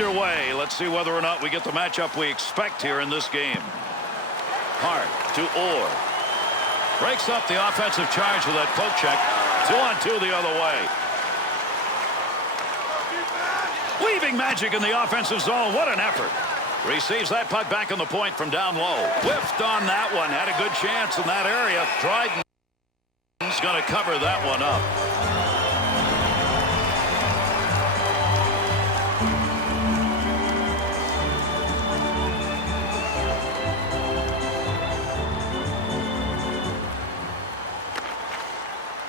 underway. Let's see whether or not we get the matchup we expect here in this game. Hart to Orr. Breaks up the offensive charge with that poke check. 2-on-2 the other way. Weaving magic in the offensive zone. What an effort. Receives that puck back on the point from down low. Whiffed on that one. Had a good chance in that area. Dryden's going to cover that one up.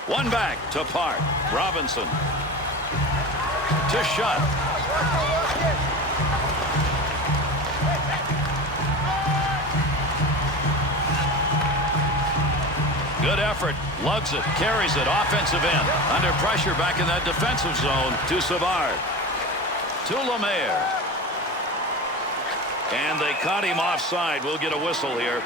One back to Park. Robinson to Shutt. Good effort. Lugs it. Carries it. Offensive end. Under pressure back in that defensive zone to Savard. To Lemaire. And they caught him offside. We'll get a whistle here.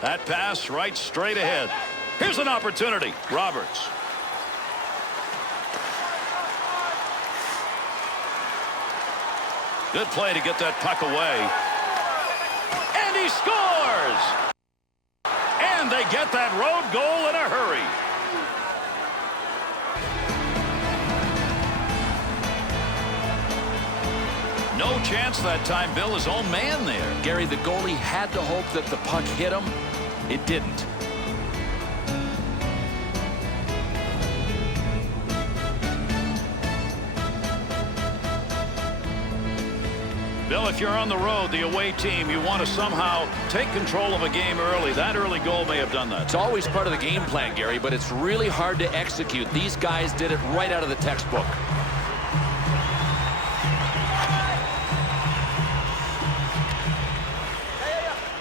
That pass right straight ahead. Here's an opportunity. Roberts. Good play to get that puck away. And he scores! And they get that road goal in a hurry. No chance that time. Bill, his own man there. Gary, the goalie had to hope that the puck hit him. It didn't. Bill, if you're on the road, the away team, you want to somehow take control of a game early. That early goal may have done that. It's always part of the game plan, Gary, but it's really hard to execute. These guys did it right out of the textbook.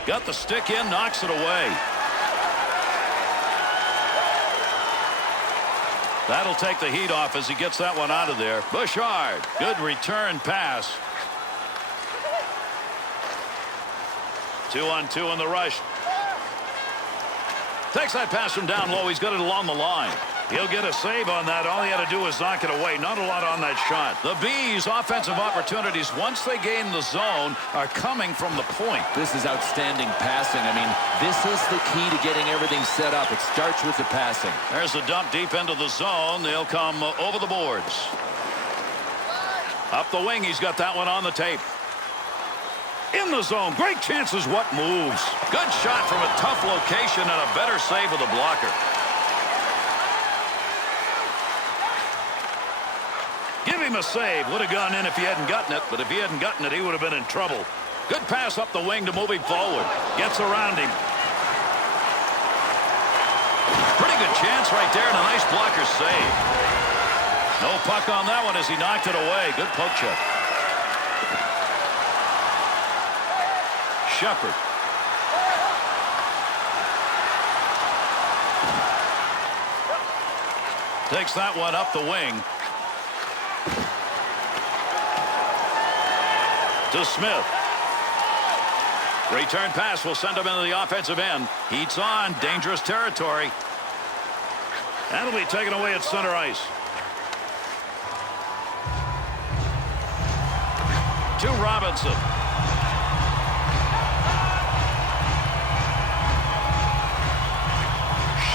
Got the stick in, knocks it away. That'll take the heat off as he gets that one out of there. Bouchard, good return pass. 2-on-2 in the rush. Takes that pass from down low. He's got it along the line. He'll get a save on that. All he had to do was knock it away. Not a lot on that shot. The Bees' offensive opportunities, once they gain the zone, are coming from the point. This is outstanding passing. I mean, this is the key to getting everything set up. It starts with the passing. There's a dump deep into the zone. They'll come over the boards. Up the wing, he's got that one on the tape. In the zone. Great chances. What moves? Good shot from a tough location and a better save with a blocker. Give him a save. Would have gone in if he hadn't gotten it, but if he hadn't gotten it, he would have been in trouble. Good pass up the wing to move him forward. Gets around him. Pretty good chance right there and a nice blocker save. No puck on that one as he knocked it away. Good poke check. Shepard. Takes that one up the wing. To Smith. Return pass will send him into the offensive end. Heats on. Dangerous territory. That'll be taken away at center ice. To Robinson.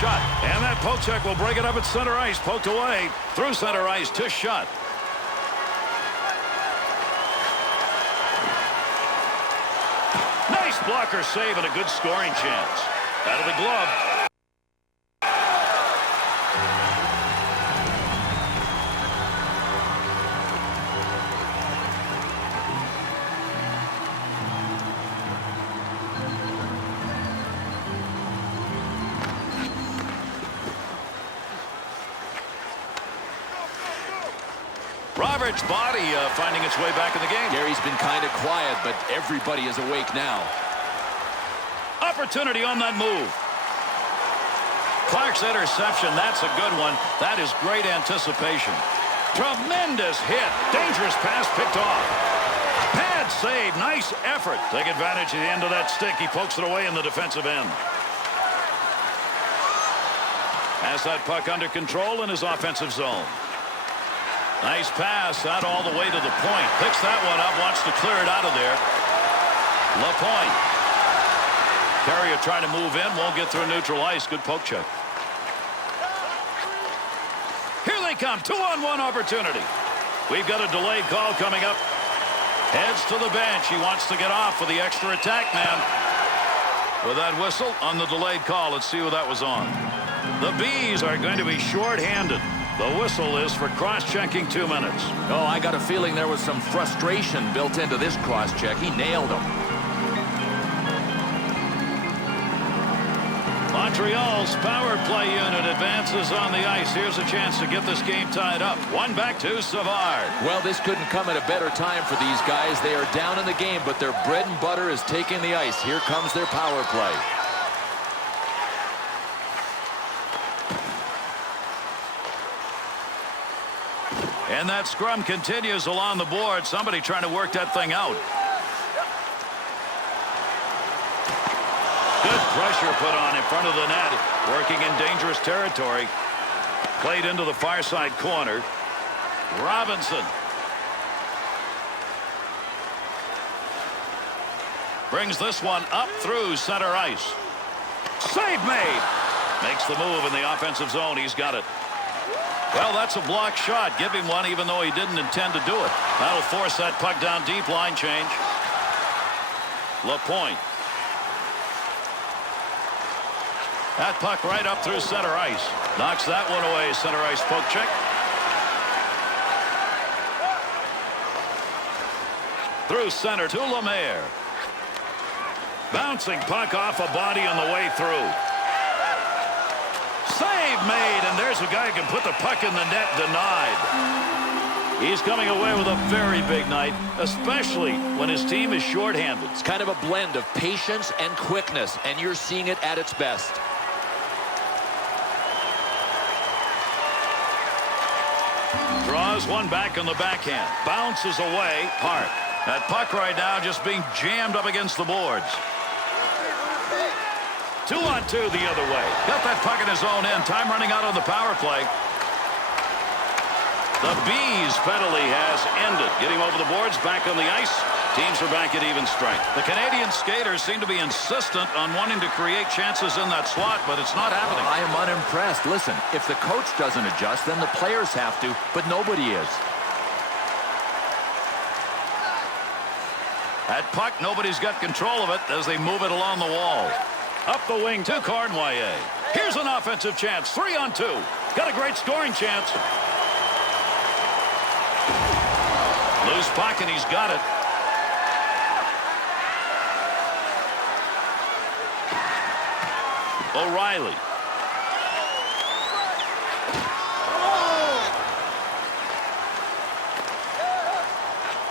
Shutt. And that poke check will break it up at center ice. Poked away. Through center ice to Shutt. Nice blocker save and a good scoring chance. Out of the glove. Roberts' body finding its way back in the game. Gary's been kind of quiet, but everybody is awake now. Opportunity on that move. Clark's interception, that's a good one. That is great anticipation. Tremendous hit. Dangerous pass picked off. Pad save. Nice effort. Take advantage of the end of that stick. He pokes it away in the defensive end. Has that puck under control in his offensive zone. Nice pass out all the way to the point. Picks that one up. Wants to clear it out of there. LaPointe. Carrier trying to move in. Won't get through neutral ice. Good poke check. Here they come. 2-on-1 opportunity. We've got a delayed call coming up. Heads to the bench. He wants to get off for the extra attack man. With that whistle on the delayed call, let's see who that was on. The Bees are going to be short-handed. The whistle is for cross-checking 2 minutes. Oh, I got a feeling there was some frustration built into this cross-check. He nailed him. Montreal's power play unit advances on the ice. Here's a chance to get this game tied up. One back to Savard. Well, this couldn't come at a better time for these guys. They are down in the game, but their bread and butter is taking the ice. Here comes their power play. And that scrum continues along the board. Somebody trying to work that thing out. Good pressure put on in front of the net. Working in dangerous territory. Played into the far side corner. Robinson. Brings this one up through center ice. Save made. Makes the move in the offensive zone. He's got it. Well, that's a block shot. Give him one even though he didn't intend to do it. That'll force that puck down deep. Line change. LaPointe. That puck right up through center ice. Knocks that one away. Center ice poke check. Through center to Lemaire. Bouncing puck off a body on the way through. Save made, and there's a guy who can put the puck in the net. Denied. He's coming away with a very big night, especially when his team is shorthanded. It's kind of a blend of patience and quickness, and you're seeing it at its best. Draws one back on the backhand. Bounces away. Hart. That puck right now just being jammed up against the boards. 2-on-2 the other way. Got that puck in his own end. Time running out on the power play. The Bees penalty has ended. Getting over the boards, back on the ice. Teams are back at even strength. The Canadian skaters seem to be insistent on wanting to create chances in that slot, but it's not happening. I am unimpressed. Listen, if the coach doesn't adjust, then the players have to, but nobody is. That puck, nobody's got control of it as they move it along the wall. Up the wing to Cournoyer. Here's an offensive chance. 3-on-2. Got a great scoring chance. Loose puck, and he's got it. O'Reilly.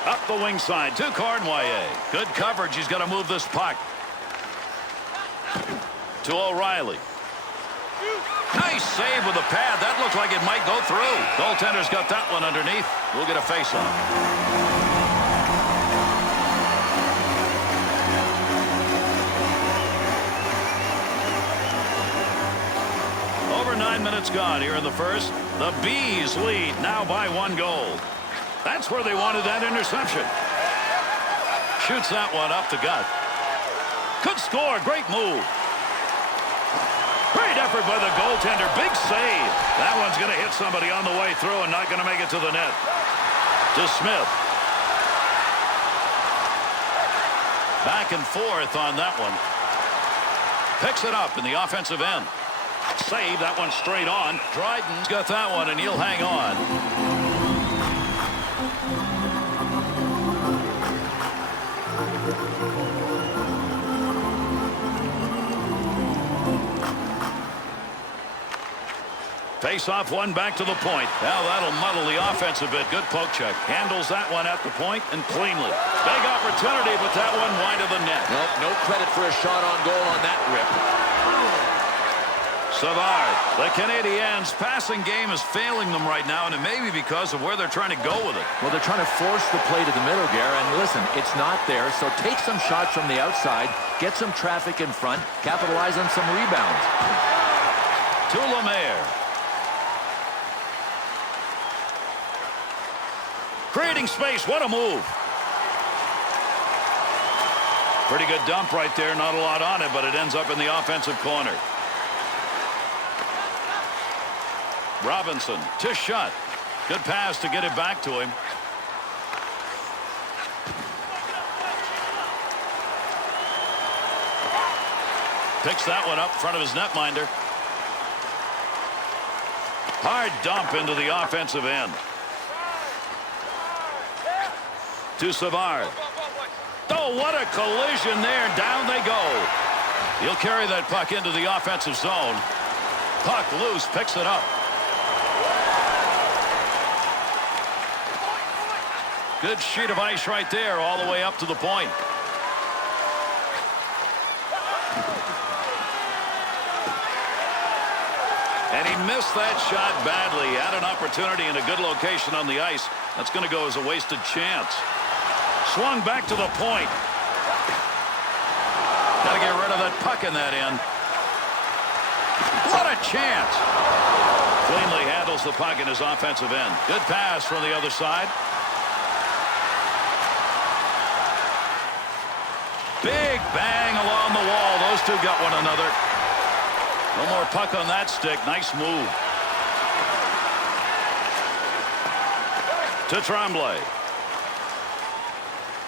Up the wing side to Cournoyer. Good coverage. He's got to move this puck. To O'Reilly. Nice save with the pad. That looked like it might go through. Goaltender's got that one underneath. We'll get a face-off. Over 9 minutes gone here in the first. The Bees lead now by 1 goal. That's where they wanted that interception. Shoots that one up the gut. Could score. Great move. Great effort by the goaltender. Big save. That one's going to hit somebody on the way through and not going to make it to the net. To Smith. Back and forth on that one. Picks it up in the offensive end. Save. That one straight on. Dryden's got that one, and he'll hang on. Face-off one back to the point. Now that'll muddle the offense a bit. Good poke check. Handles that one at the point and cleanly. Big opportunity, but that one wide of the net. Nope, no credit for a shot on goal on that rip. Savard. The Canadiens' passing game is failing them right now, and it may be because of where they're trying to go with it. Well, they're trying to force the play to the middle, Gare, and listen, it's not there, so take some shots from the outside, get some traffic in front, capitalize on some rebounds. To Lemaire. Creating space. What a move. Pretty good dump right there. Not a lot on it, but it ends up in the offensive corner. Robinson to shot. Good pass to get it back to him. Picks that one up in front of his netminder. Hard dump into the offensive end. To Savard. Oh, what a collision there. Down they go. He'll carry that puck into the offensive zone. Puck loose, picks it up. Good sheet of ice right there all the way up to the point. And he missed that shot badly. Had an opportunity in a good location on the ice. That's going to go as a wasted chance. Swung back to the point. Got to get rid of that puck in that end. What a chance. Cleanly handles the puck in his offensive end. Good pass from the other side. Big bang along the wall. Those two got one another. No more puck on that stick. Nice move. To Tremblay.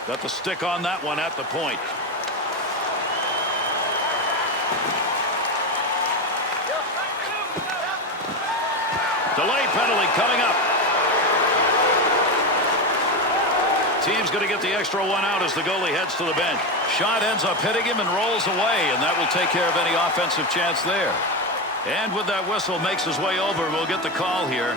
Got the stick on that one at the point. Delay penalty coming up. Team's going to get the extra one out as the goalie heads to the bench. Shot ends up hitting him and rolls away, and that will take care of any offensive chance there. And with that whistle makes his way over, we'll get the call here.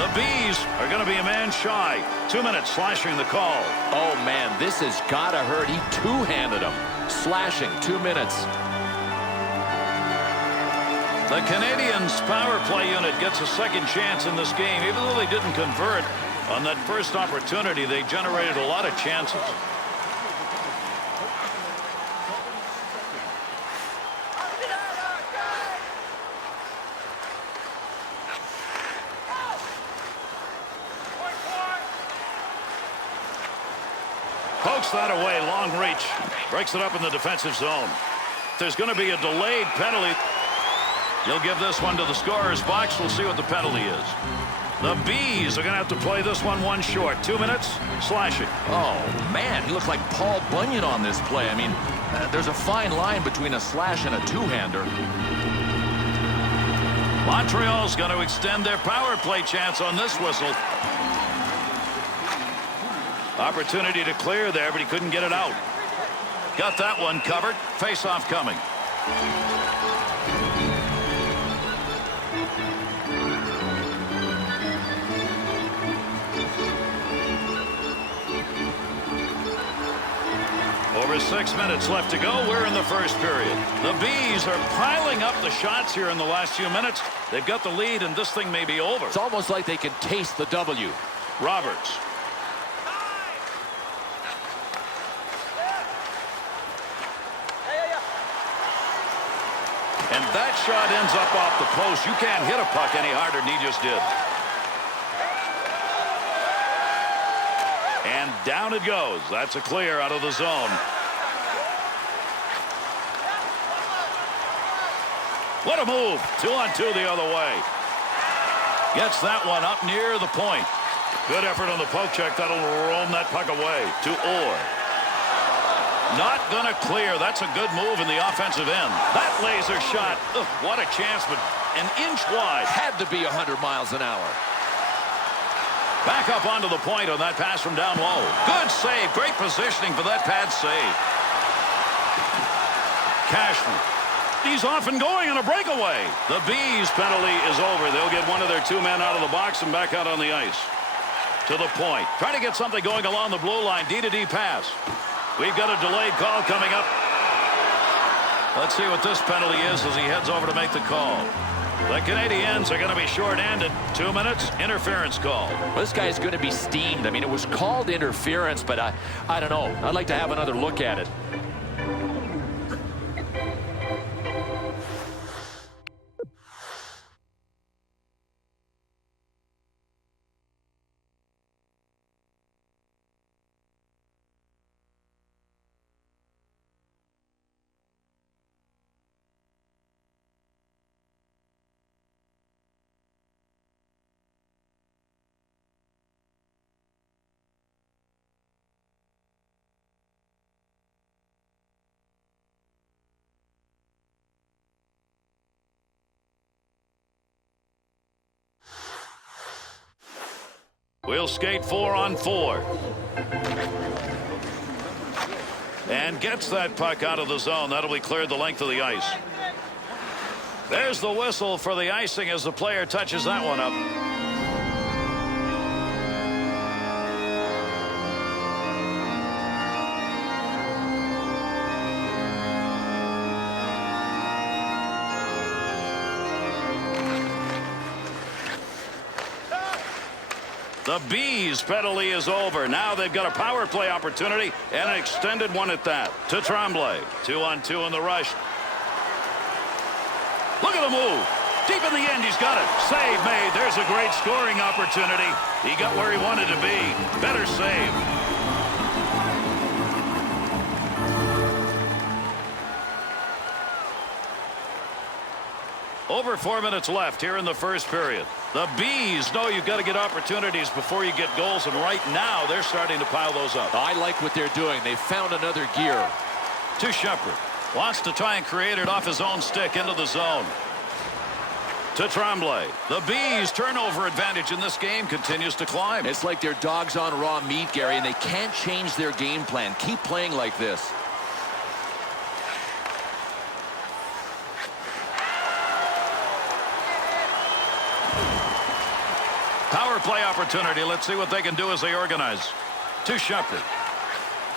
The Bees are going to be a man shy. 2 minutes slashing the call. Oh, man, this has got to hurt. He two-handed him. Slashing, 2 minutes. The Canadiens' power play unit gets a second chance in this game. Even though they didn't convert on that first opportunity, they generated a lot of chances. Pokes that away, long reach. Breaks it up in the defensive zone. There's going to be a delayed penalty. He'll give this one to the scorer's box. We'll see what the penalty is. The Bees are going to have to play this one short. 2 minutes, slashing. Oh, man, he looked like Paul Bunyan on this play. I mean, there's a fine line between a slash and a two-hander. Montreal's going to extend their power play chance on this whistle. Opportunity to clear there, but he couldn't get it out. Got that one covered. Face-off coming. Over 6 minutes left to go. We're in the first period. The Bees are piling up the shots here in the last few minutes. They've got the lead, and this thing may be over. It's almost like they can taste the W. Roberts. And that shot ends up off the post. You can't hit a puck any harder than he just did. And down it goes. That's a clear out of the zone. What a move. 2-on-2 the other way. Gets that one up near the point. Good effort on the poke check. That'll roam that puck away to Orr. Not going to clear. That's a good move in the offensive end. That laser shot. Ugh, what a chance, but an inch wide. Had to be 100 miles an hour. Back up onto the point on that pass from down low. Good save. Great positioning for that pad save. Cashman. He's off and going on a breakaway. The Bees penalty is over. They'll get one of their two men out of the box and back out on the ice. To the point. Trying to get something going along the blue line. D-to-D pass. We've got a delayed call coming up. Let's see what this penalty is as he heads over to make the call. The Canadiens are going to be short-handed. 2 minutes, interference call. Well, this guy's going to be steamed. I mean, it was called interference, but I don't know. I'd like to have another look at it. We'll skate 4-on-4. And gets that puck out of the zone. That'll be cleared the length of the ice. There's the whistle for the icing as the player touches that one up. The Bees penalty is over. Now they've got a power play opportunity and an extended one at that. To Tremblay. 2-on-2 in the rush. Look at the move. Deep in the end, he's got it. Save made. There's a great scoring opportunity. He got where he wanted to be. Better save. Over 4 minutes left here in the first period. The Bees know you've got to get opportunities before you get goals, and right now they're starting to pile those up. I like what they're doing. They found another gear. To Shepherd. Wants to try and create it off his own stick into the zone. To Tremblay. The Bees' turnover advantage in this game continues to climb. It's like they're dogs on raw meat, Gary, and they can't change their game plan. Keep playing like this. Power play opportunity. Let's see what they can do as they organize. To Shepherd.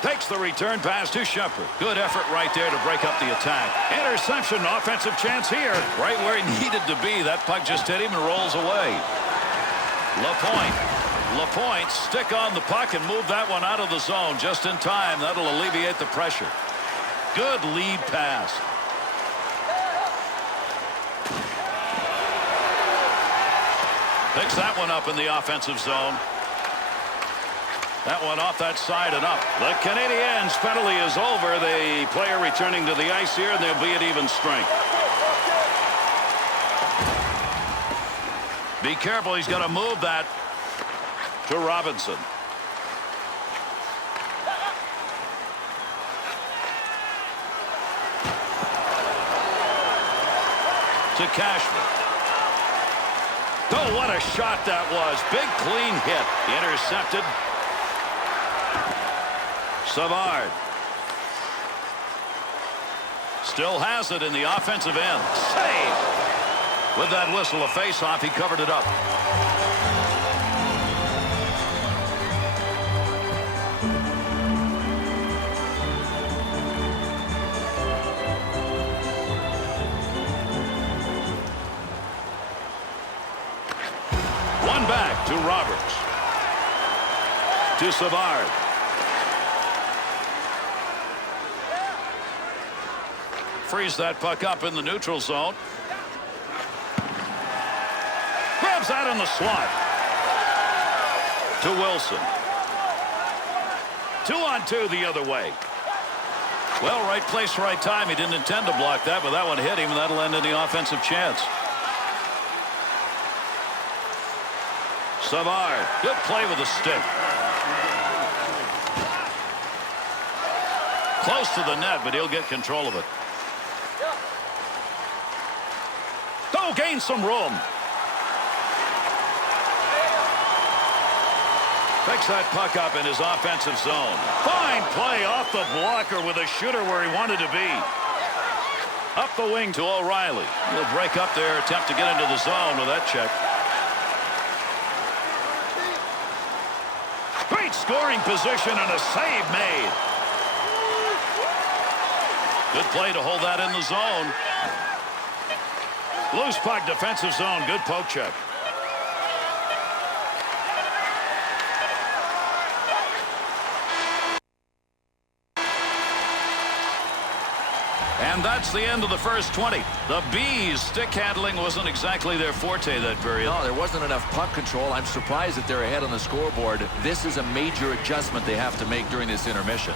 Takes the return pass to Shepherd. Good effort right there to break up the attack. Interception, offensive chance here. Right where he needed to be. That puck just hit him and rolls away. Lapointe stick on the puck and move that one out of the zone just in time. That'll alleviate the pressure. Good lead pass. Picks that one up in the offensive zone. That one off that side and up. The Canadiens' penalty is over. The player returning to the ice here, and they'll be at even strength. Be careful. He's got to move that to Robinson. To Cashman. Oh, what a shot that was. Big, clean hit. Intercepted. Savard. Still has it in the offensive end. Save. With that whistle, a face-off, he covered it up. One back to Roberts. To Savard. Frees that puck up in the neutral zone. Grabs that in the slot. To Wilson. 2-on-2 the other way. Well, right place, right time. He didn't intend to block that, but that one hit him, and that'll end in the offensive chance. Savard. Good play with the stick. Close to the net, but he'll get control of it. Oh, gain some room. Picks that puck up in his offensive zone. Fine play off the blocker with a shooter where he wanted to be. Up the wing to O'Reilly. He'll break up there, attempt to get into the zone with that check. Great scoring position and a save made. Good play to hold that in the zone. Loose puck, defensive zone. Good poke check. And that's the end of the first 20. The Bees' stick handling wasn't exactly their forte that period. No, there wasn't enough puck control. I'm surprised that they're ahead on the scoreboard. This is a major adjustment they have to make during this intermission.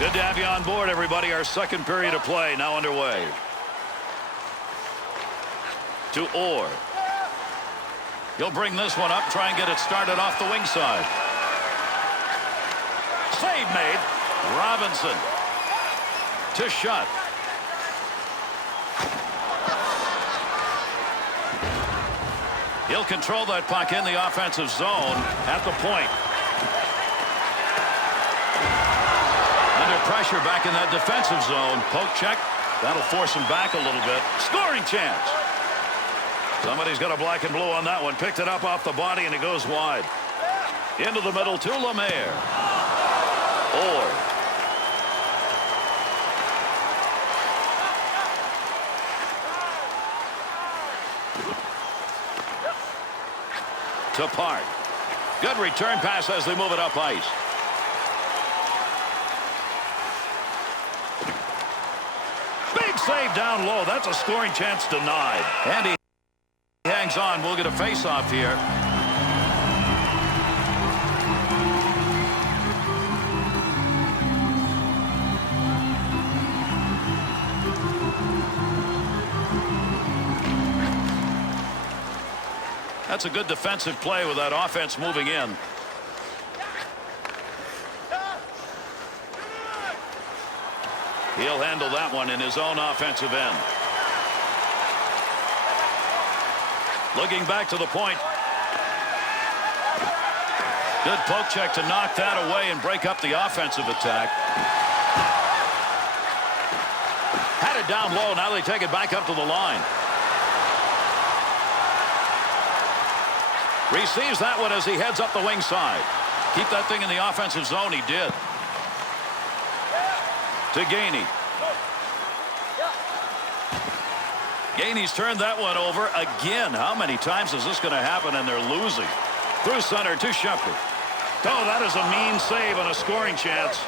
Good to have you on board, everybody. Our second period of play now underway. To Orr. He'll bring this one up, try and get it started off the wing side. Save made. Robinson. To Shutt. He'll control that puck in the offensive zone at the point. Under pressure back in that defensive zone. Poke check. That'll force him back a little bit. Scoring chance. Somebody's got a black and blue on that one. Picked it up off the body and it goes wide. Into the middle to Lemaire. Orr. To Park. Good return pass as they move it up ice. Big save down low. That's a scoring chance denied. And he hangs on. We'll get a face-off here. That's a good defensive play with that offense moving in. He'll handle that one in his own offensive end. Looking back to the point. Good poke check to knock that away and break up the offensive attack. Had it down low. Now they take it back up to the line. Receives that one as he heads up the wing side. Keep that thing in the offensive zone. He did. To Gainey. Gainey's turned that one over again. How many times is this going to happen and they're losing? Through center to Shepherd. Oh, that is a mean save and a scoring chance.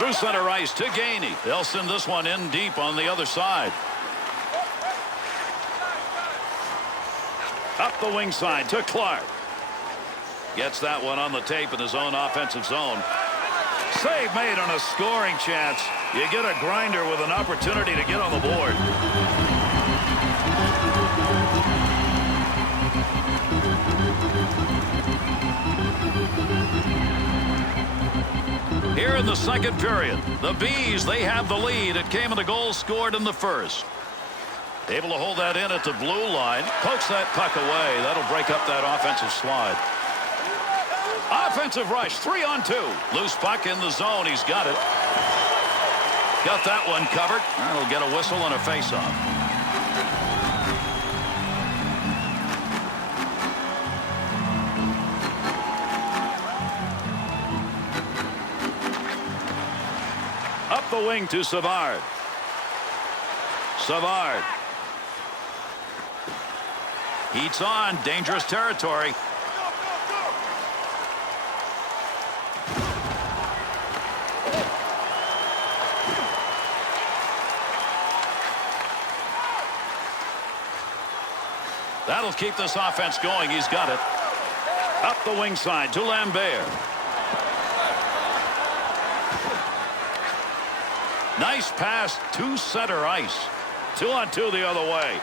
Through center ice to Gainey. They'll send this one in deep on the other side. Up the wing side to Clark. Gets that one on the tape in his own offensive zone. Save made on a scoring chance. You get a grinder with an opportunity to get on the board. Here in the second period, the Bees, they have the lead. It came in the goal scored in the first. Able to hold that in at the blue line. Pokes that puck away. That'll break up that offensive slide. Offensive rush, 3-on-2. Loose puck in the zone. He's got it. Got that one covered. That'll get a whistle and a face-off. Up the wing to Savard. Savard. Heats on. Dangerous territory. That'll keep this offense going. He's got it. Up the wing side to Lambert. Nice pass to center ice. 2-on-2 the other way.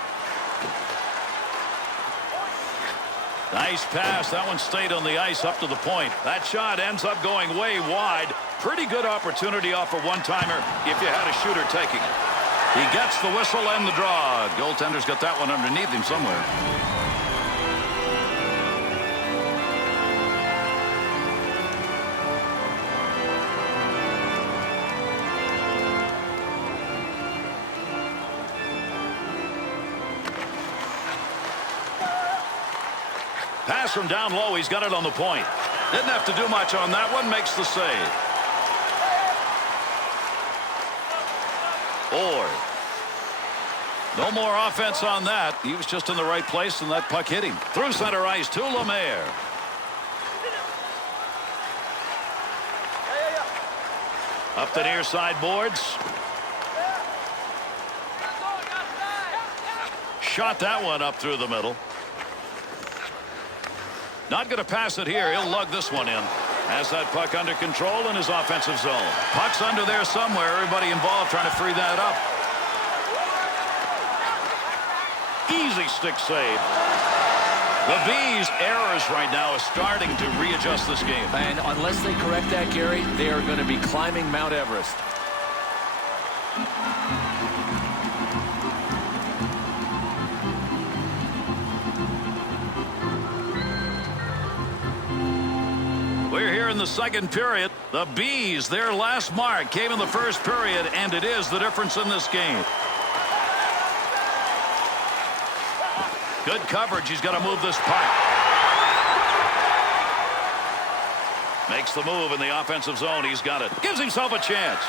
Nice pass. That one stayed on the ice up to the point. That shot ends up going way wide. Pretty good opportunity off a one-timer if you had a shooter taking it. He gets the whistle and the draw. Goaltender's got that one underneath him somewhere. Pass from down low. He's got it on the point. Didn't have to do much on that one. Makes the save. Or no more offense on that. He was just in the right place and that puck hit him. Through center ice to Lemaire. Up the near side boards. Shot that one up through the middle. Not going to pass it here. He'll lug this one in. Has that puck under control in his offensive zone. Puck's under there somewhere. Everybody involved trying to free that up. Easy stick save. The Bees' errors right now is starting to readjust this game. And unless they correct that, Gary, they are going to be climbing Mount Everest. We're here in the second period. The Bees, their last mark came in the first period, and it is the difference in this game. Good coverage. He's got to move this puck. Makes the move in the offensive zone. He's got it. Gives himself a chance.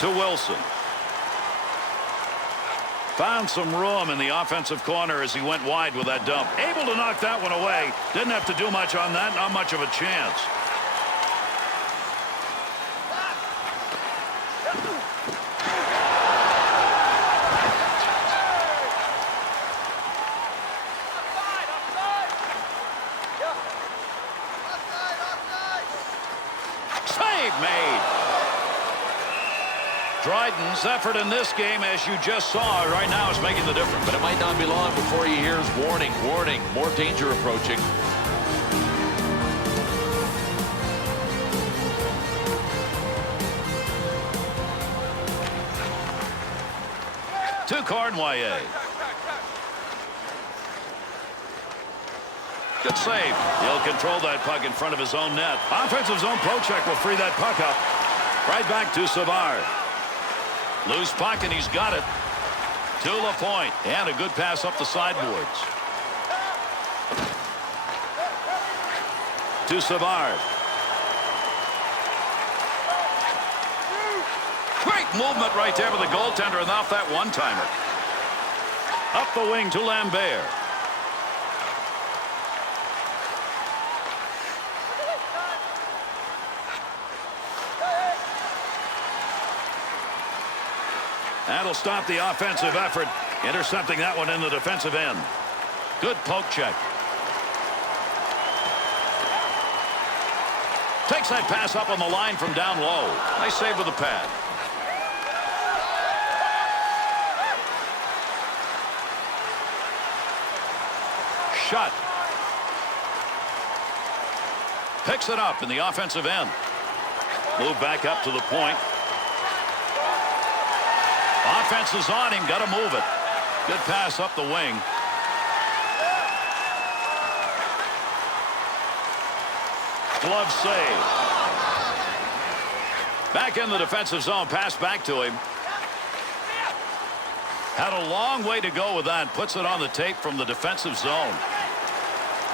To Wilson. Found some room in the offensive corner as he went wide with that dump. Able to knock that one away. Didn't have to do much on that. Not much of a chance. Save made. Dryden's effort in this game, as you just saw right now, is making the difference. But it might not be long before he hears warning, warning, more danger approaching. To Cornway. Good save. He'll control that puck in front of his own net. Offensive zone poke check will free that puck up. Right back to Savard. Loose puck, and he's got it. To LaPointe. And a good pass up the sideboards. To Savard. Great movement right there with the goaltender and off that one-timer. Up the wing to Lambert. That'll stop the offensive effort. Intercepting that one in the defensive end. Good poke check. Takes that pass up on the line from down low. Nice save with the pad. Shot. Picks it up in the offensive end. Move back up to the point. Offense is on him. Got to move it. Good pass up the wing. Glove save. Back in the defensive zone. Pass back to him. Had a long way to go with that. Puts it on the tape from the defensive zone.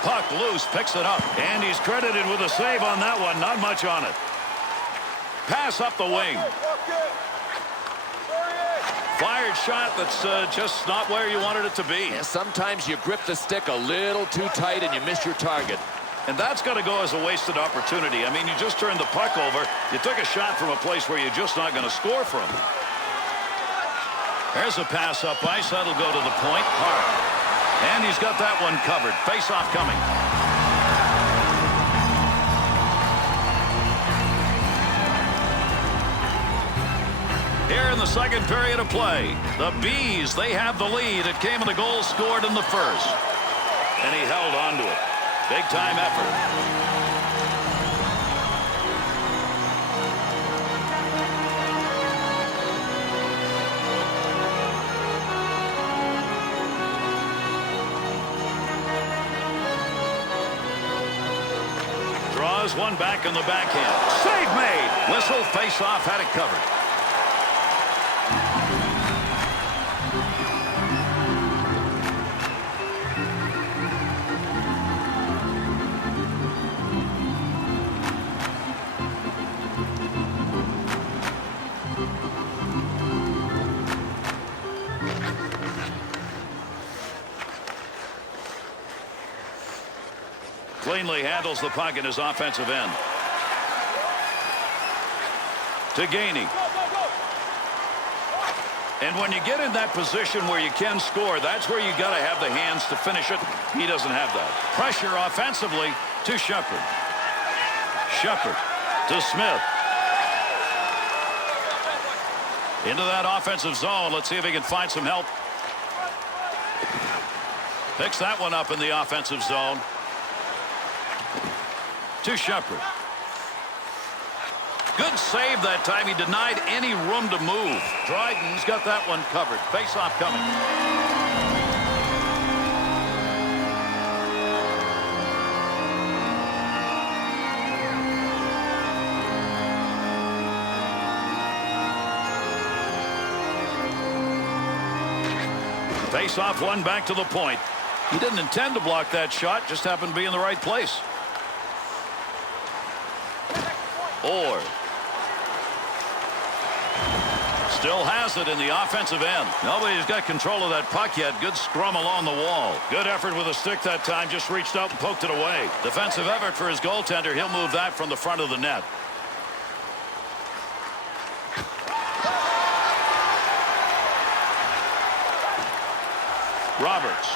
Puck loose. Picks it up. And he's credited with a save on that one. Not much on it. Pass up the wing. Fired shot that's just not where you wanted it to be. Yeah, sometimes you grip the stick a little too tight and you miss your target. And that's got to go as a wasted opportunity. I mean, you just turned the puck over. You took a shot from a place where you're just not going to score from. There's a pass up ice. That'll go to the point. Hart. And he's got that one covered. Face-off coming. Here in the second period of play, the Bees, they have the lead. It came in the goal scored in the first. And he held on to it. Big-time effort. Draws one back in the backhand. Save made. Whistle, face-off, had it covered. Cleanly handles the puck in his offensive end. To Gainey. And when you get in that position where you can score, that's where you got to have the hands to finish it. He doesn't have that. Pressure offensively to Shepard. Shepard to Smith. Into that offensive zone. Let's see if he can find some help. Picks that one up in the offensive zone. To Shepard. Good save that time. He denied any room to move. Dryden's got that one covered. Face-off coming. Face-off one back to the point. He didn't intend to block that shot. Just happened to be in the right place. Orr. Still has it in the offensive end. Nobody's got control of that puck yet. Good scrum along the wall. Good effort with a stick that time. Just reached out and poked it away. Defensive effort for his goaltender. He'll move that from the front of the net. Roberts.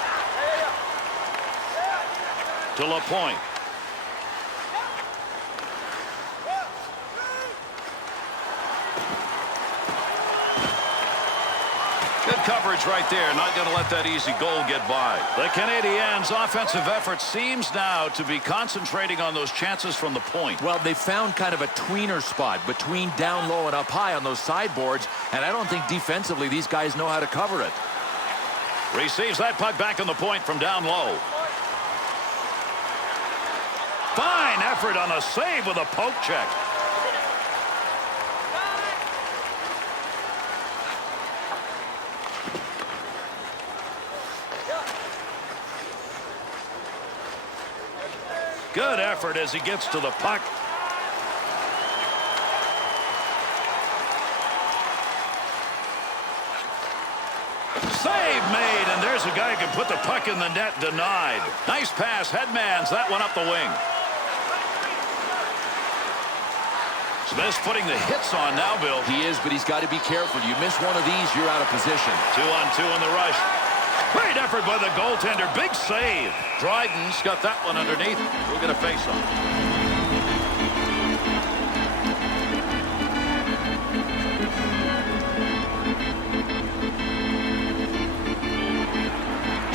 To LaPointe. Good coverage right there. Not going to let that easy goal get by. The Canadiens' offensive effort seems now to be concentrating on those chances from the point. Well, they found kind of a tweener spot between down low and up high on those sideboards, and I don't think defensively these guys know how to cover it. Receives that puck back on the point from down low. Fine effort on a save with a poke check. Good effort as he gets to the puck. Save made, and there's a guy who can put the puck in the net. Denied. Nice pass. Headman's that one up the wing. Smith's putting the hits on now, Bill. He is, but he's got to be careful. You miss one of these, you're out of position. 2-on-2 in the rush. Great effort by the goaltender. Big save. Dryden's got that one underneath. We'll get a face-off.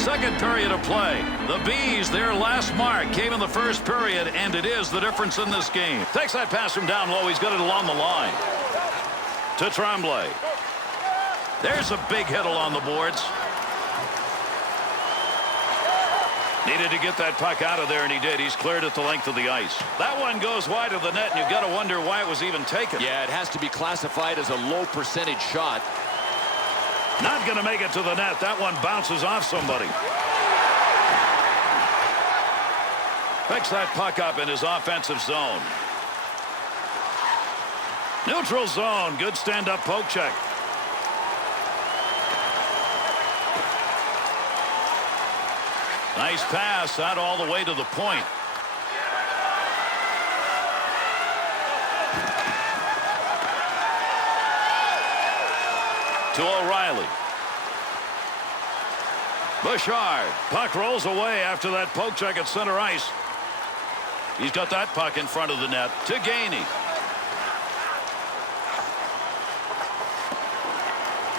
Second period of play. The Bees, their last mark came in the first period, and it is the difference in this game. Takes that pass from down low. He's got it along the line. To Tremblay. There's a big hit along the boards. Needed to get that puck out of there, and he did. He's cleared it the length of the ice. That one goes wide of the net, and you've got to wonder why it was even taken. Yeah, it has to be classified as a low percentage shot. Not going to make it to the net. That one bounces off somebody. Picks that puck up in his offensive zone. Neutral zone. Good stand-up poke check. Nice pass out all the way to the point. To O'Reilly. Bouchard. Puck rolls away after that poke check at center ice. He's got that puck in front of the net to Gainey.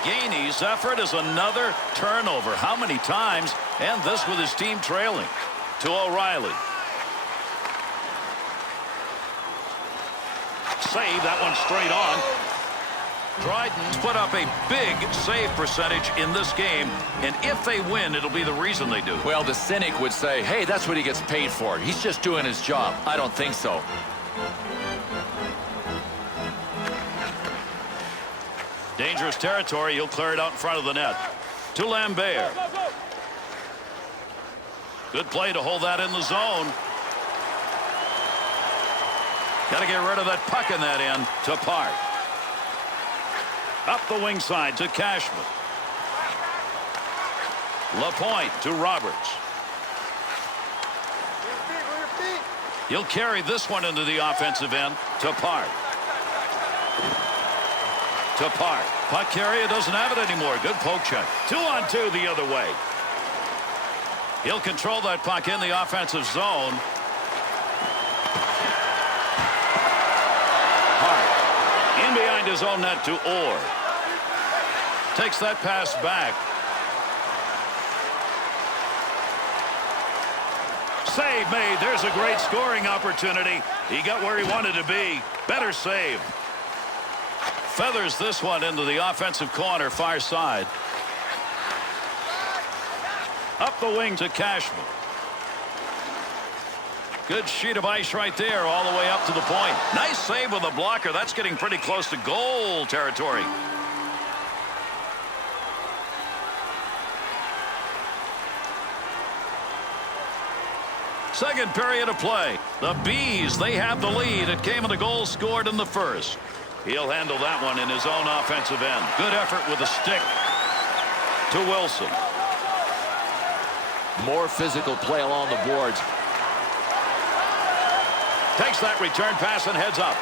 Gainey's effort is another turnover. How many times? And this with his team trailing. To O'Reilly. Save that one straight on. Dryden's put up a big save percentage in this game, and if they win, it'll be the reason they do. Well, the cynic would say, hey, that's what he gets paid for. He's just doing his job. I don't think so. Dangerous territory. He'll clear it out in front of the net. To Lambert. Good play to hold that in the zone. Got to get rid of that puck in that end. To Park. Up the wing side to Cashman. Lapointe to Roberts. He'll carry this one into the offensive end to Park. To Park. Puck carrier doesn't have it anymore. Good poke check. 2-on-2 the other way. He'll control that puck in the offensive zone. Park. In behind his own net to Orr. Takes that pass back. Save made. There's a great scoring opportunity. He got where he wanted to be. Better save. Feathers this one into the offensive corner, far side. Up the wing to Cashman. Good sheet of ice right there all the way up to the point. Nice save with a blocker. That's getting pretty close to goal territory. Second period of play. The Bees, they have the lead. It came with a goal scored in the first. He'll handle that one in his own offensive end. Good effort with a stick to Wilson. More physical play along the boards. Takes that return pass and heads up.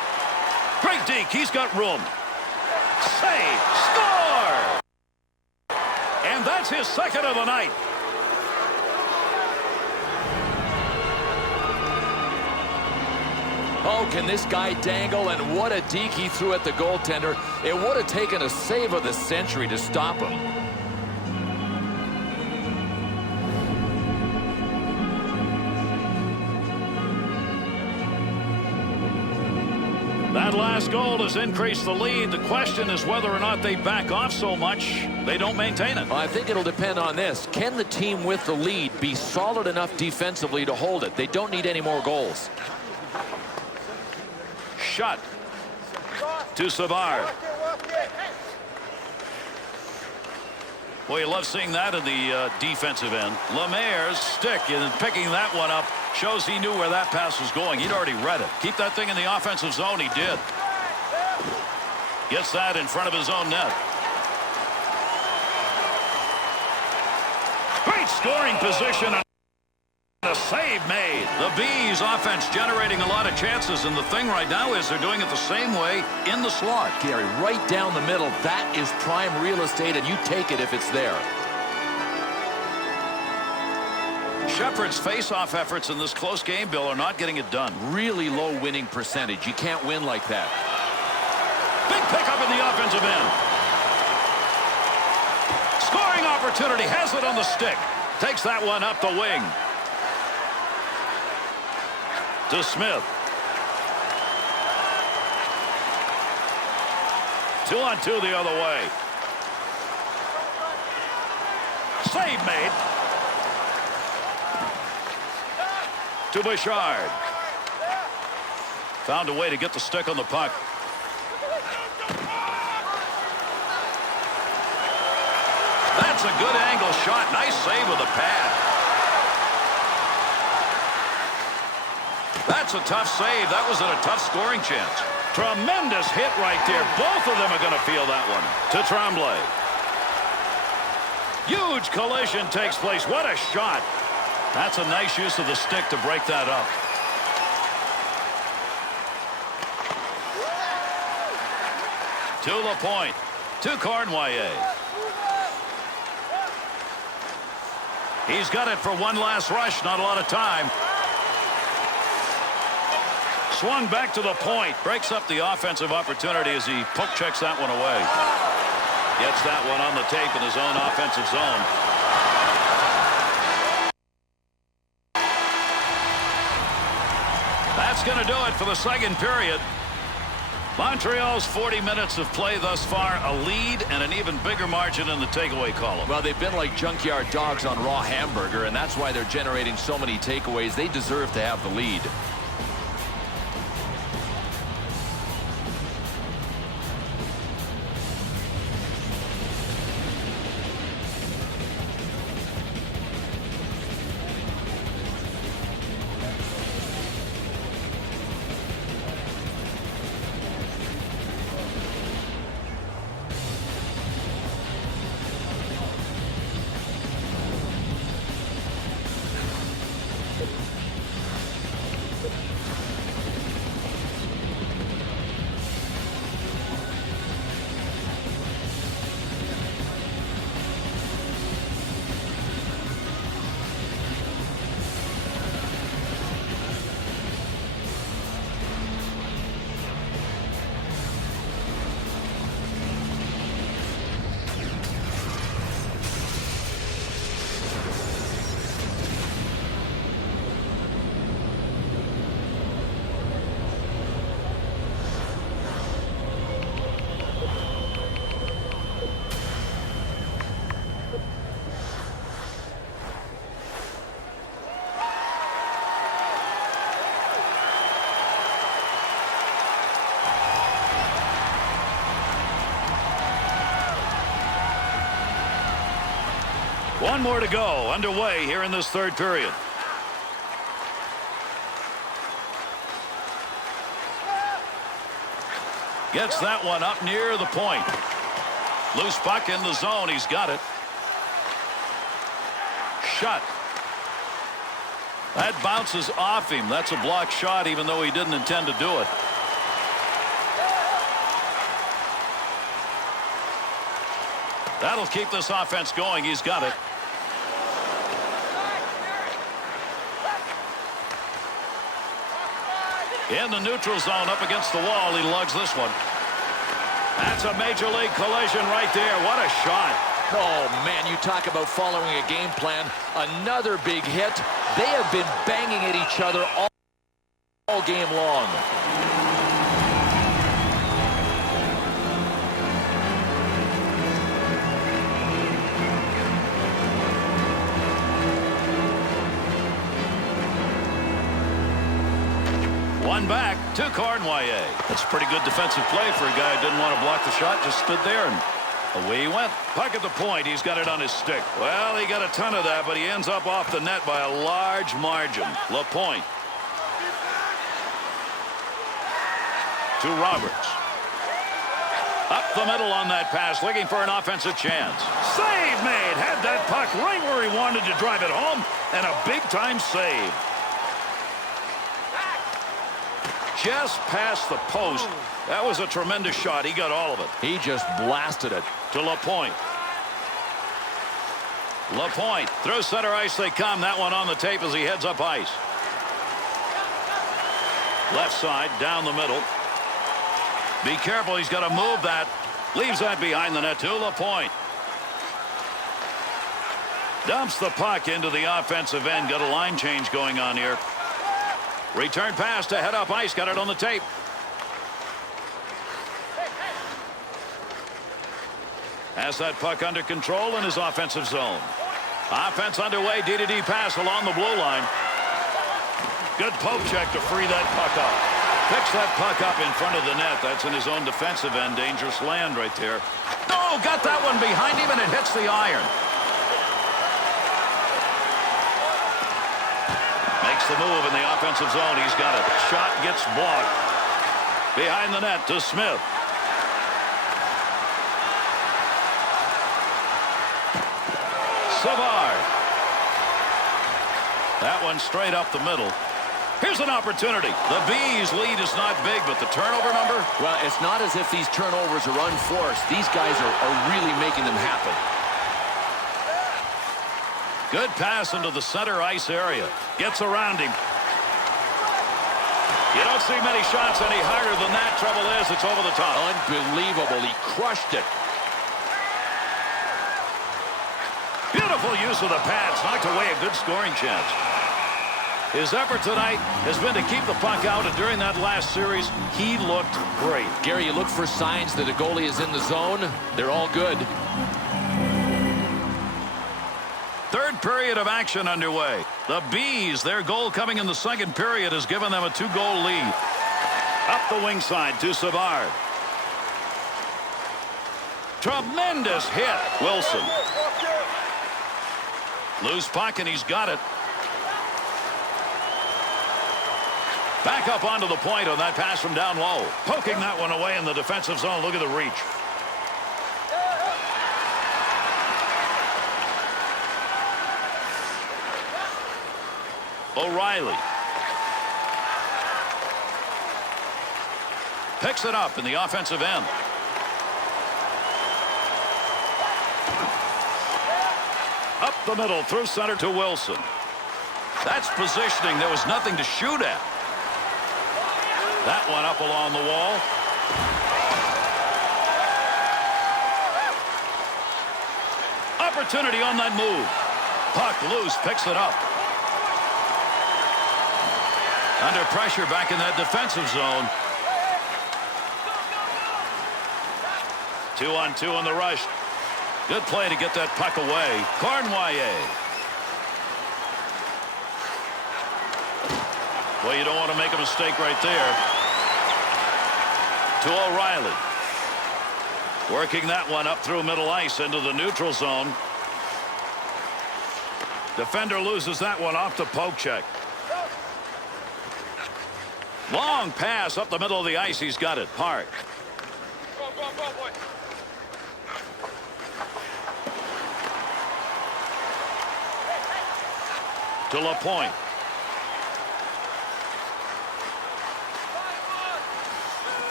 Great deke. He's got room. Save. Score! And that's his second of the night. Oh, can this guy dangle? And what a deke he threw at the goaltender. It would have taken a save of the century to stop him. That last goal has increased the lead. The question is whether or not they back off so much they don't maintain it. I think it'll depend on this. Can the team with the lead be solid enough defensively to hold it? They don't need any more goals. Shot to Savard. Well, you love seeing that in the defensive end. Lemaire's stick and picking that one up shows he knew where that pass was going. He'd already read it. Keep that thing in the offensive zone. He did. Gets that in front of his own net. Great scoring position. A save made. The Bees offense generating a lot of chances, and the thing right now is they're doing it the same way in the slot. Gary, right down the middle, that is prime real estate, and you take it if it's there. Shepherd's face-off efforts in this close game, Bill, are not getting it done. Really low winning percentage. You can't win like that. Big pickup in the offensive end. Scoring opportunity, has it on the stick. Takes that one up the wing. To Smith. 2-on-2 the other way. Save made. To Bouchard. Found a way to get the stick on the puck. That's a good angle shot. Nice save with the pad. That's a tough save. That was at a tough scoring chance. Tremendous hit right there. Both of them are going to feel that one. To Tremblay. Huge collision takes place. What a shot. That's a nice use of the stick to break that up. To LaPointe. To Cournoyer. He's got it for one last rush. Not a lot of time. Swung back to the point. Breaks up the offensive opportunity as he poke checks that one away. Gets that one on the tape in his own offensive zone. That's going to do it for the second period. Montreal's 40 minutes of play thus far, a lead and an even bigger margin in the takeaway column. Well, they've been like junkyard dogs on raw hamburger, and that's why they're generating so many takeaways. They deserve to have the lead. One more to go underway here in this third period. Gets that one up near the point. Loose puck in the zone. He's got it. Shot. That bounces off him. That's a blocked shot even though he didn't intend to do it. That'll keep this offense going. He's got it. In the neutral zone up against the wall. He lugs this one. That's a major league collision right there. What a shot. Oh, man, you talk about following a game plan. Another big hit. They have been banging at each other all game long. One back to Cournoyer. That's pretty good defensive play for a guy who didn't want to block the shot. Just stood there and away he went. Puck at the point. He's got it on his stick. Well, he got a ton of that, but he ends up off the net by a large margin. LaPointe. To Roberts. Up the middle on that pass, looking for an offensive chance. Save made. Had that puck right where he wanted to drive it home, and a big-time save. Just past the post. That was a tremendous shot. He got all of it. He just blasted it. To LaPointe. LaPointe. Through center ice they come. That one on the tape as he heads up ice. Left side, down the middle. Be careful. He's got to move that. Leaves that behind the net to LaPointe. Dumps the puck into the offensive end. Got a line change going on here. Return pass to head up ice. Got it on the tape. Has that puck under control in his offensive zone. Offense underway. D-to-D pass along the blue line. Good poke check to free that puck up. Picks that puck up in front of the net. That's in his own defensive end. Dangerous land right there. Oh, got that one behind him, and it hits the iron. Makes the move in the offensive zone. He's got it. Shot gets blocked. Behind the net to Smith. Savard. That one straight up the middle. Here's an opportunity. The Bees' lead is not big, but the turnover number? Well, it's not as if these turnovers are unforced. These guys are really making them happen. Good pass into the center ice area. Gets around him. You don't see many shots any harder than that. Trouble is, it's over the top. Unbelievable. He crushed it. Beautiful use of the pads. Knocked away a good scoring chance. His effort tonight has been to keep the puck out, and during that last series, he looked great. Gary, you look for signs that a goalie is in the zone. They're all good. Third period of action underway. The Bees, their goal coming in the second period, has given them a 2-goal lead. Up the wing side to Savard. Tremendous hit. Wilson. Loose puck, and he's got it. Back up onto the point on that pass from down low. Poking that one away in the defensive zone. Look at the reach. O'Reilly. Picks it up in the offensive end. Up the middle through center to Wilson. That's positioning. There was nothing to shoot at. That one up along the wall. Opportunity on that move. Puck loose, picks it up. Under pressure back in that defensive zone. 2-on-2 on the rush. Good play to get that puck away. Cornwallis. Well, you don't want to make a mistake right there. To O'Reilly. Working that one up through middle ice into the neutral zone. Defender loses that one off the poke check. Long pass up the middle of the ice. He's got it. Park. Go, boy. To LaPointe.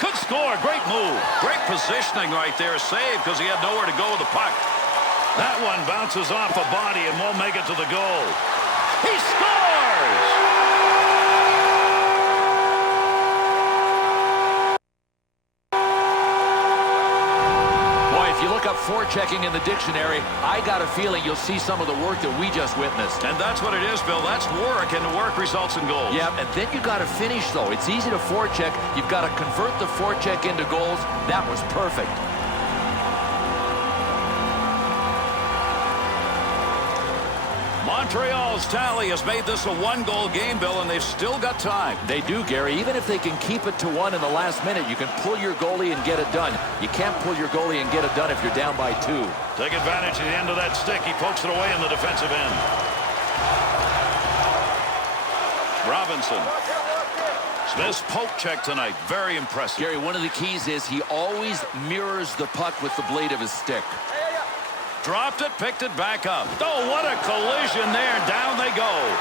Could score. Great move. Great positioning right there. Save because he had nowhere to go with the puck. That one bounces off a body and won't make it to the goal. He scores! If you look up forechecking in the dictionary, I got a feeling you'll see some of the work that we just witnessed. And that's what it is, Bill. That's work, and the work results in goals. Yeah, and then you got to finish, though. It's easy to forecheck. You've got to convert the forecheck into goals. That was perfect. Montreal's tally has made this a 1-goal game, Bill, and they've still got time. They do, Gary. Even if they can keep it to 1 in the last minute, you can pull your goalie and get it done. You can't pull your goalie and get it done if you're down by 2. Take advantage of the end of that stick. He pokes it away in the defensive end. Robinson. Smith's poke check tonight. Very impressive. Gary, one of the keys is he always mirrors the puck with the blade of his stick. Dropped it, picked it back up. Oh, what a collision there. Down they go.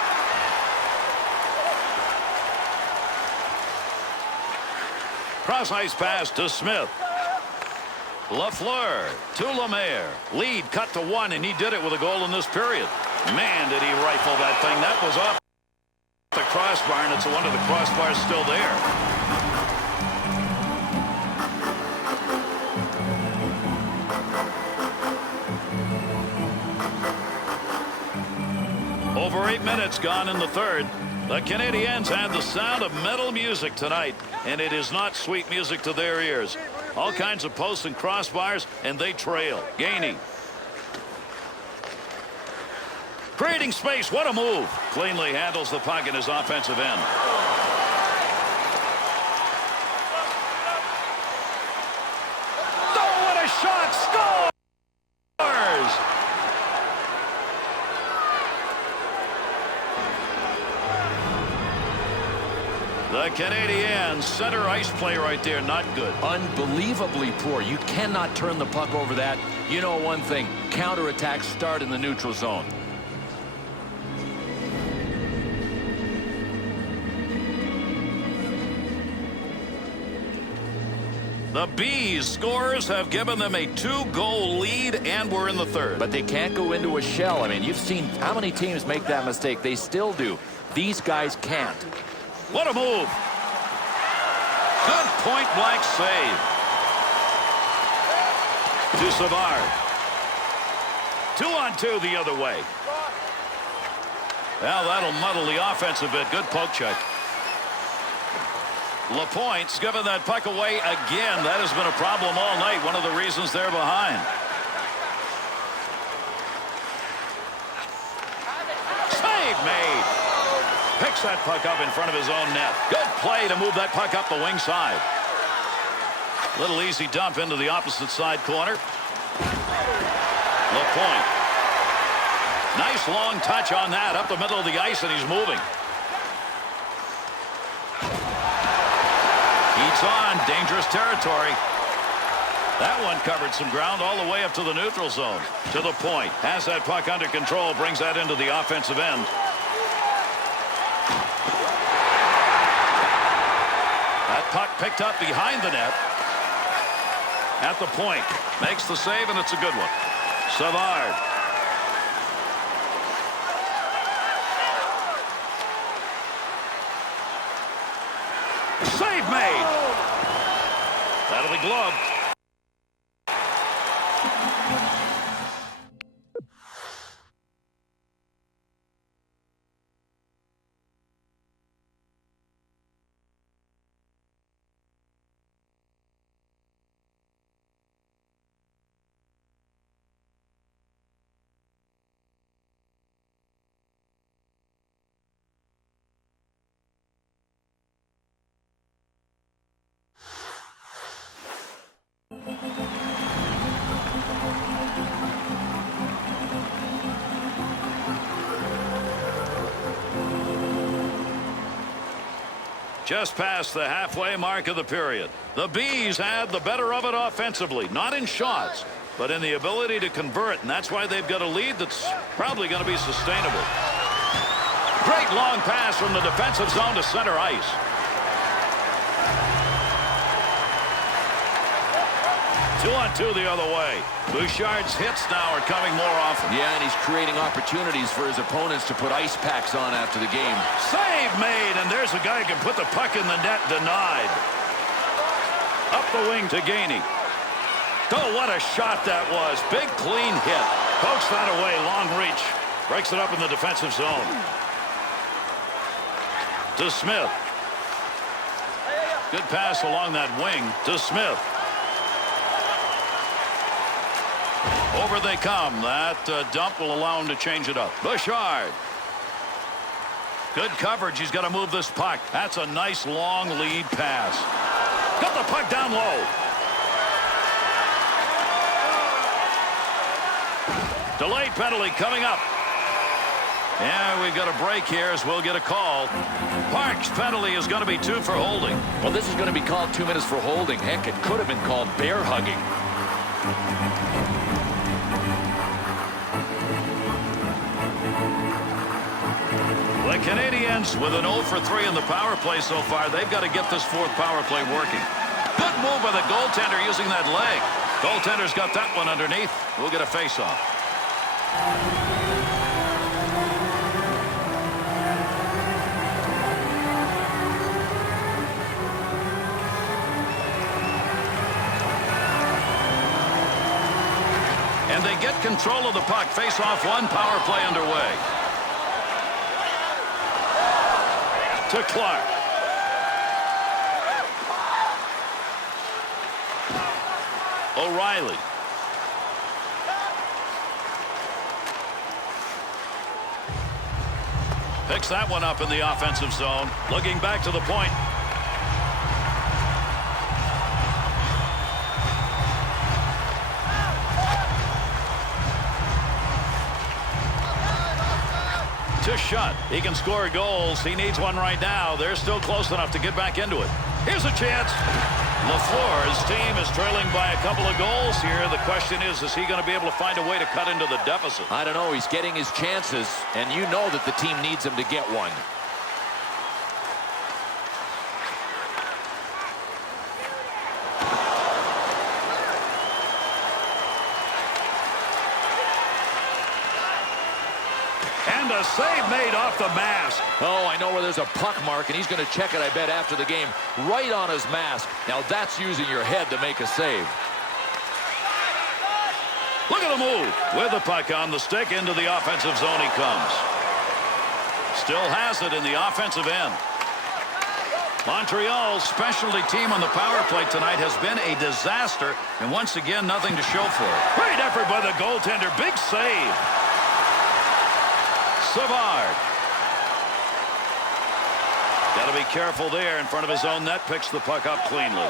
Cross-ice pass to Smith. Lafleur to Lemaire. Lead cut to 1, and he did it with a goal in this period. Man, did he rifle that thing. That was off the crossbar, and it's one of the crossbars still there. Over 8 minutes gone in the third. The Canadiens had the sound of metal music tonight, and it is not sweet music to their ears. All kinds of posts and crossbars, and they trail. Gainey. Creating space. What a move. Cleanly handles the puck in his offensive end. Oh, what a shot. Scores! The Canadiens center ice play right there. Not good. Unbelievably poor. You cannot turn the puck over that. You know one thing. Counterattacks start in the neutral zone. The Bees scores have given them a 2-goal lead, and we're in the third. But they can't go into a shell. I mean, you've seen how many teams make that mistake. They still do. These guys can't. What a move. Good point-blank save. To Savard. 2-on-2 the other way. Well, that'll muddle the offense a bit. Good poke check. LaPointe's given that puck away again. That has been a problem all night. One of the reasons they're behind. Save made. Picks that puck up in front of his own net. Good play to move that puck up the wing side. Little easy dump into the opposite side corner. LaPointe. Nice long touch on that up the middle of the ice, and he's moving. Heats on. Dangerous territory. That one covered some ground all the way up to the neutral zone. To the point. Has that puck under control. Brings that into the offensive end. That puck picked up behind the net. At the point. Makes the save, and it's a good one. Savard. Save made. That'll be gloved. Just past the halfway mark of the period. The Bees had the better of it offensively. Not in shots, but in the ability to convert. And that's why they've got a lead that's probably going to be sustainable. Great long pass from the defensive zone to center ice. Two-on-two the other way. Bouchard's hits now are coming more often. Yeah, and he's creating opportunities for his opponents to put ice packs on after the game. Save made, and there's a guy who can put the puck in the net. Denied. Up the wing to Gainey. Oh, what a shot that was. Big, clean hit. Pokes that away. Long reach. Breaks it up in the defensive zone. To Smith. Good pass along that wing to Smith. Over they come. That dump will allow him to change it up. Bouchard. Good coverage. He's got to move this puck. That's a nice long lead pass. Got the puck down low. Delayed penalty coming up. Yeah, we've got a break here as we'll get a call. Park's penalty is going to be 2 for holding. Well, this is going to be called 2 minutes for holding. Heck, it could have been called bear hugging. The Canadiens with an 0 for 3 in the power play so far. They've got to get this 4th power play working. Good move by the goaltender using that leg. Goaltender's got that one underneath. We'll get a face-off. And they get control of the puck. Face-off 1, power play underway. To Clark. O'Reilly. Picks that one up in the offensive zone. Looking back to the point. To shot. He can score goals. He needs one right now. They're still close enough to get back into it. Here's a chance. LaFleur's team is trailing by a couple of goals here. The question is he going to be able to find a way to cut into the deficit? I don't know. He's getting his chances, and you know that the team needs him to get one. And a save made off the mask. Oh, I know where there's a puck mark, and he's going to check it, I bet, after the game. Right on his mask. Now that's using your head to make a save. Look at the move. With the puck on the stick, into the offensive zone he comes. Still has it in the offensive end. Montreal's specialty team on the power play tonight has been a disaster, and once again, nothing to show for it. Great effort by the goaltender. Big save. Savard. Got to be careful there in front of his own net. Picks the puck up cleanly.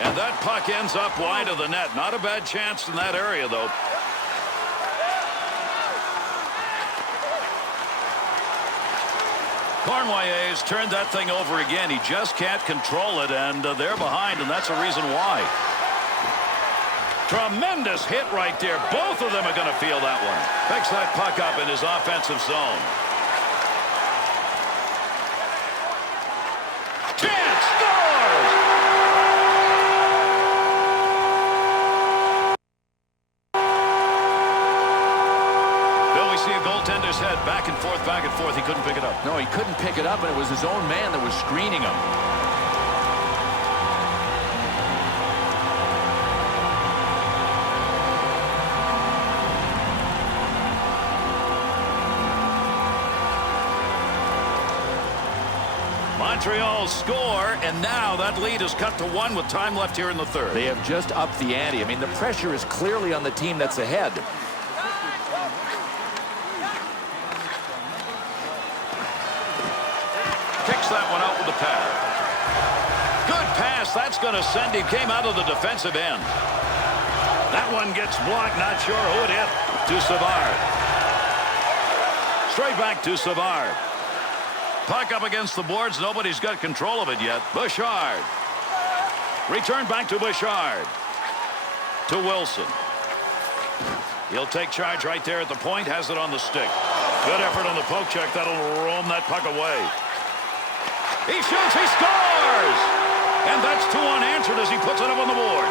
And that puck ends up wide of the net. Not a bad chance in that area, though. Cornway's turned that thing over again. He just can't control it, and they're behind, and that's the reason why. Tremendous hit right there. Both of them are going to feel that one. Picks that puck up in his offensive zone. Chance scores! Bill, we see a goaltender's head back and forth, back and forth. He couldn't pick it up. No, he couldn't pick it up, and it was his own man that was screening him. Montreal score, and now that lead is cut to 1 with time left here in the third. They have just upped the ante. I mean, the pressure is clearly on the team that's ahead. Kicks that one out with the pad. Good pass. That's going to send him. Came out of the defensive end. That one gets blocked. Not sure who it hit. To Savard. Straight back to Savard. Puck up against the boards. Nobody's got control of it yet. Bouchard. Return back to Bouchard. To Wilson. He'll take charge right there at the point. Has it on the stick. Good effort on the poke check. That'll roam that puck away. He shoots. He scores! And that's 2 unanswered as he puts it up on the board.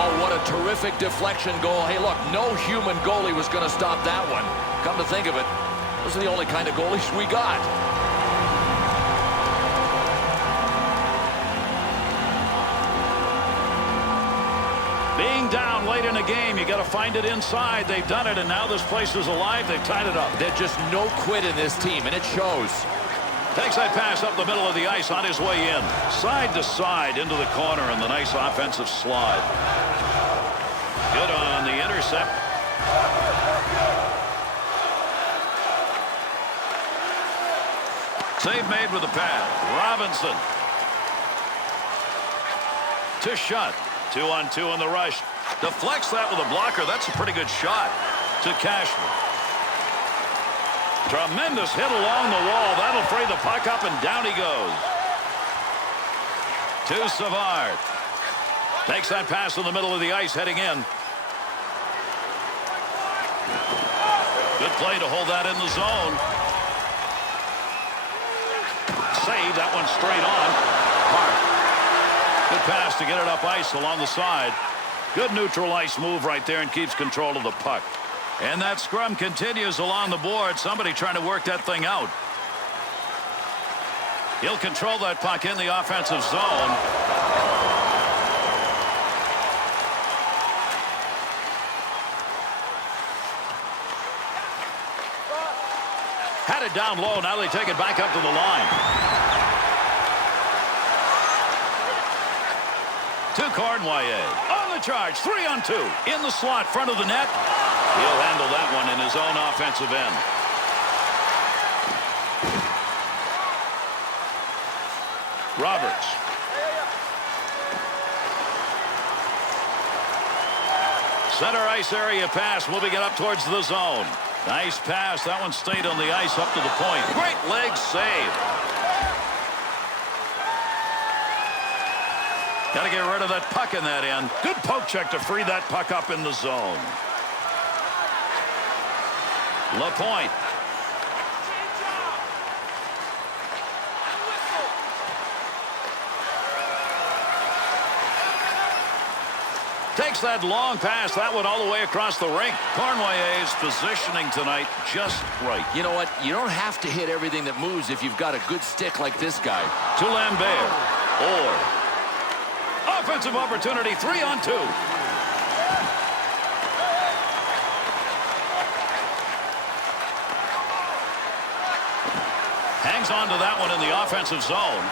Oh, what a terrific deflection goal. Hey, look, no human goalie was going to stop that one. Come to think of it, those are the only kind of goalies we got. Being down late in the game, you got to find it inside. They've done it, and now this place is alive. They've tied it up. There's just no quit in this team, and it shows. Takes that pass up the middle of the ice on his way in. Side to side into the corner, and the nice offensive slide. Good on the intercept. Save made with the pad. Robinson. To shot. 2-on-2 in the rush. Deflects that with a blocker. That's a pretty good shot. To Cashman. Tremendous hit along the wall. That'll free the puck up, and down he goes. To Savard. Takes that pass in the middle of the ice, heading in. Good play to hold that in the zone. Save that one straight on. Hart. Good pass to get it up ice along the side. Good neutral ice move right there, and keeps control of the puck. And that scrum continues along the board. Somebody trying to work that thing out. He'll control that puck in the offensive zone. Had it down low. Now they take it back up to the line. to Cornwallis. On the charge, 3-on-2. In the slot, front of the net. He'll handle that one in his own offensive end. Roberts. Center ice area pass, moving it up towards the zone. Nice pass. That one stayed on the ice up to the point. Great leg save. Got to get rid of that puck in that end. Good poke check to free that puck up in the zone. LaPointe. Takes that long pass. That one all the way across the rink. Cornwallis positioning tonight just right. You know what? You don't have to hit everything that moves if you've got a good stick like this guy. To Lambert. Or offensive opportunity, 3-on-2. Hangs on to that one in the offensive zone.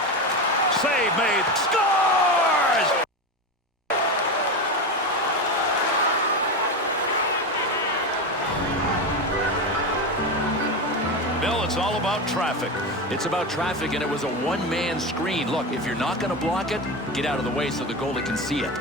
Save made. Scores! Bill, it's all about traffic. It's about traffic, and it was a one-man screen. Look, if you're not going to block it, get out of the way so the goalie can see it.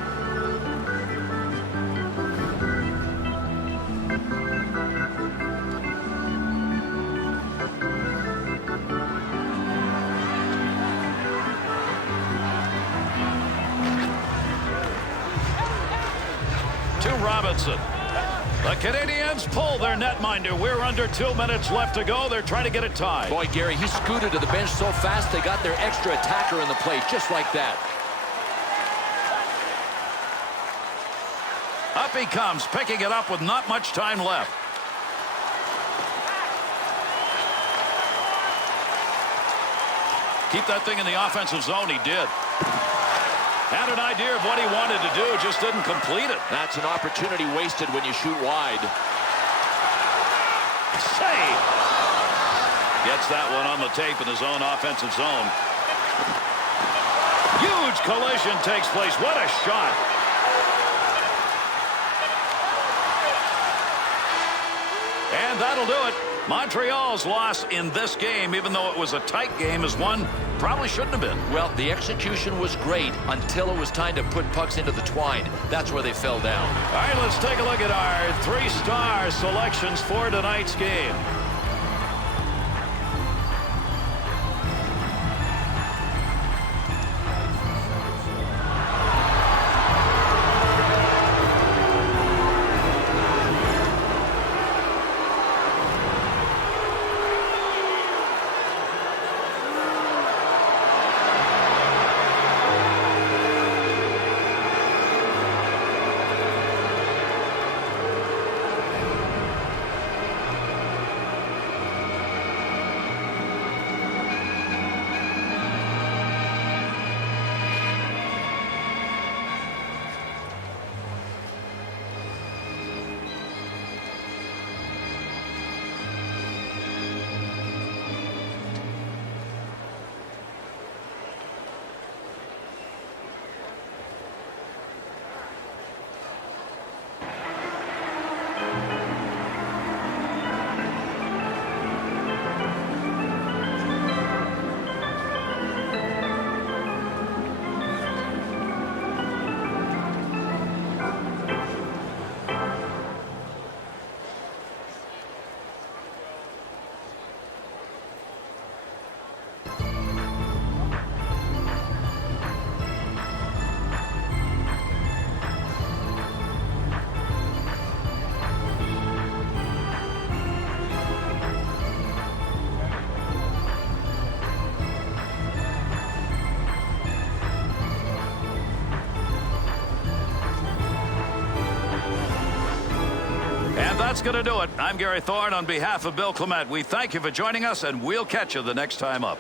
To Robinson. The Canadiens pull their netminder. We're under 2 minutes left to go. They're trying to get it tied. Boy, Gary, he scooted to the bench so fast they got their extra attacker in the play, just like that. Up he comes, picking it up with not much time left. Keep that thing in the offensive zone. He did. Had an idea of what he wanted to do, just didn't complete it. That's an opportunity wasted when you shoot wide. Save. Gets that one on the tape in his own offensive zone. Huge collision takes place. What a shot. And that'll do it. Montreal's loss in this game, even though it was a tight game, is one probably shouldn't have been. Well, the execution was great until it was time to put pucks into the twine. That's where they fell down. All right, let's take a look at our 3-star selections for tonight's game. That's going to do it. I'm Gary Thorne on behalf of Bill Clement. We thank you for joining us, and we'll catch you the next time up.